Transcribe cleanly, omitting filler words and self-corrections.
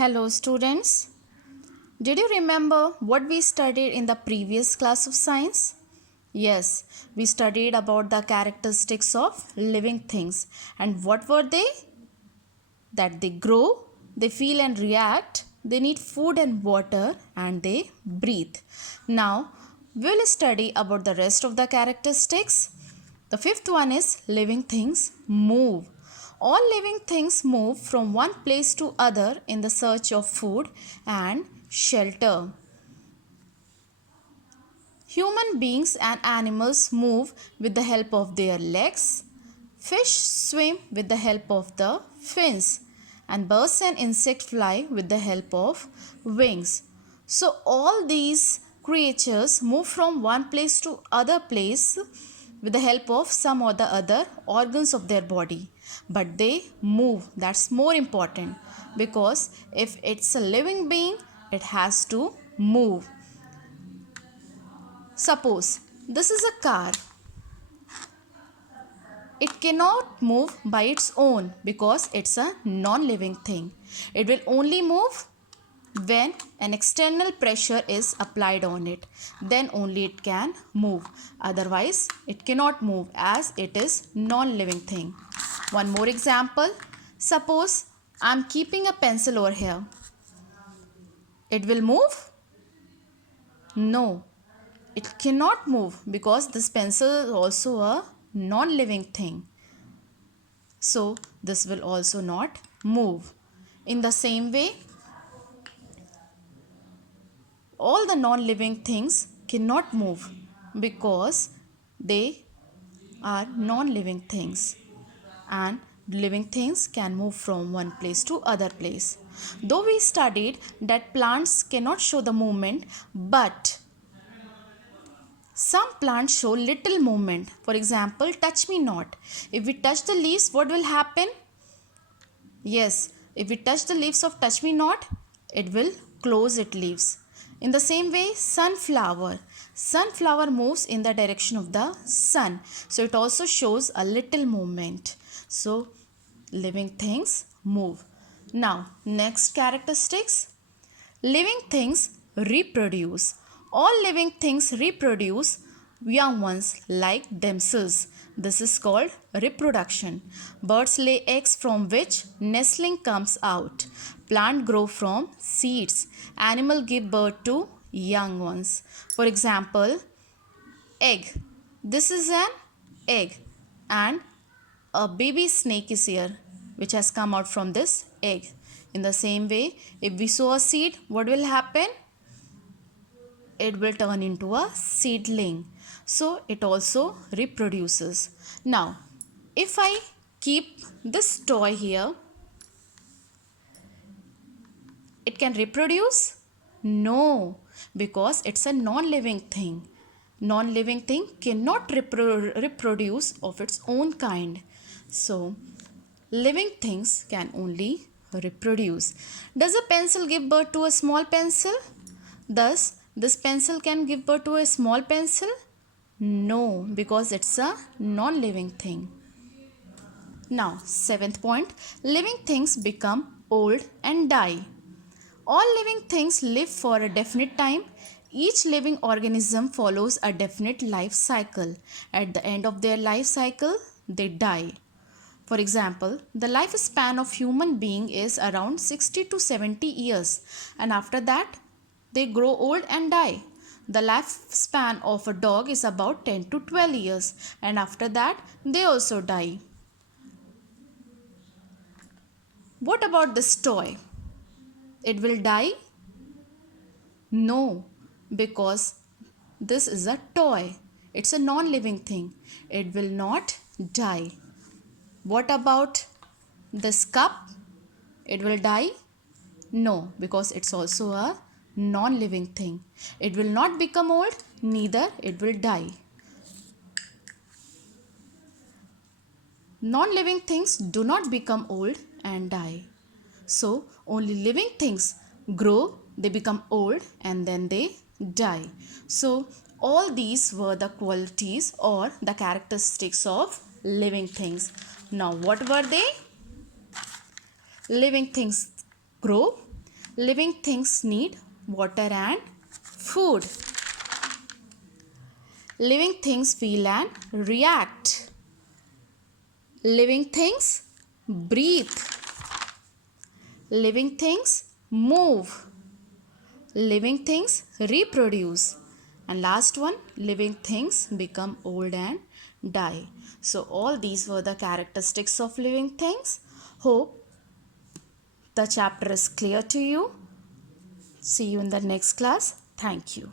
Hello students. Did you remember what we studied in the previous class of science? Yes, we studied about the characteristics of living things. And what were they? That they grow, they feel and react, they need food and water, and they breathe. Now, we will study about the rest of the characteristics. The fifth one is living things move. All living things move from one place to other in the search of food and shelter. Human beings and animals move with the help of their legs. Fish swim with the help of the fins. And birds and insects fly with the help of wings. So all these creatures move from one place to other place with the help of some or the other organs of their body. But they move. That's more important, because if it's a living being, it has to move. Suppose this is a car. It cannot move by its own because it's a non-living thing. It will only move when an external pressure is applied on it. Then only it can move. Otherwise, it cannot move as it is non-living thing. One more example. Suppose I'm keeping a pencil over here. It will move? No. It cannot move because this pencil is also a non-living thing. So this will also not move. In the same way, all the non-living things cannot move because they are non-living things, and living things can move from one place to other place. Though we studied that plants cannot show the movement, but some plants show little movement. For example, touch me not. If we touch the leaves, what will happen? Yes, if we touch the leaves of touch me not, it will close its leaves. In the same way, sunflower. Sunflower moves in the direction of the sun. So it also shows a little movement. So living things move. Now, next characteristics. Living things reproduce. All living things reproduce young ones like themselves. This is called reproduction. Birds lay eggs from which nestling comes out. Plant grow from seeds. Animal give birth to young ones. For example, egg. This is an egg, and a baby snake is here which has come out from this egg. In the same way, if we sow a seed, what will happen? It will turn into a seedling. So it also reproduces. Now, if I keep this toy here, it can reproduce? No, because it's a non-living thing. Non-living thing cannot reproduce of its own kind. So, living things can only reproduce. Does a pencil give birth to a small pencil? Thus, this pencil can give birth to a small pencil? No, because it's a non-living thing. Now, seventh point, living things become old and die. All living things live for a definite time. Each living organism follows a definite life cycle. At the end of their life cycle, they die. For example, the lifespan of human being is around 60 to 70 years, and after that, they grow old and die. The lifespan of a dog is about 10 to 12 years, and after that, they also die. What about this toy? It will die? No, because this is a toy. It's a non-living thing. It will not die. What about this cup? It will die? No, because it's also a non-living thing. It will not become old, neither it will die. Non-living things do not become old and die. So, only living things grow, they become old, and then they die. So, all these were the qualities or the characteristics of living things. Now, what were they? Living things grow, Living things need water and food. Living things feel and react. Living things breathe. Living things move. Living things reproduce. And last one, living things become old and die. So all these were the characteristics of living things. Hope the chapter is clear to you. See you in the next class. Thank you.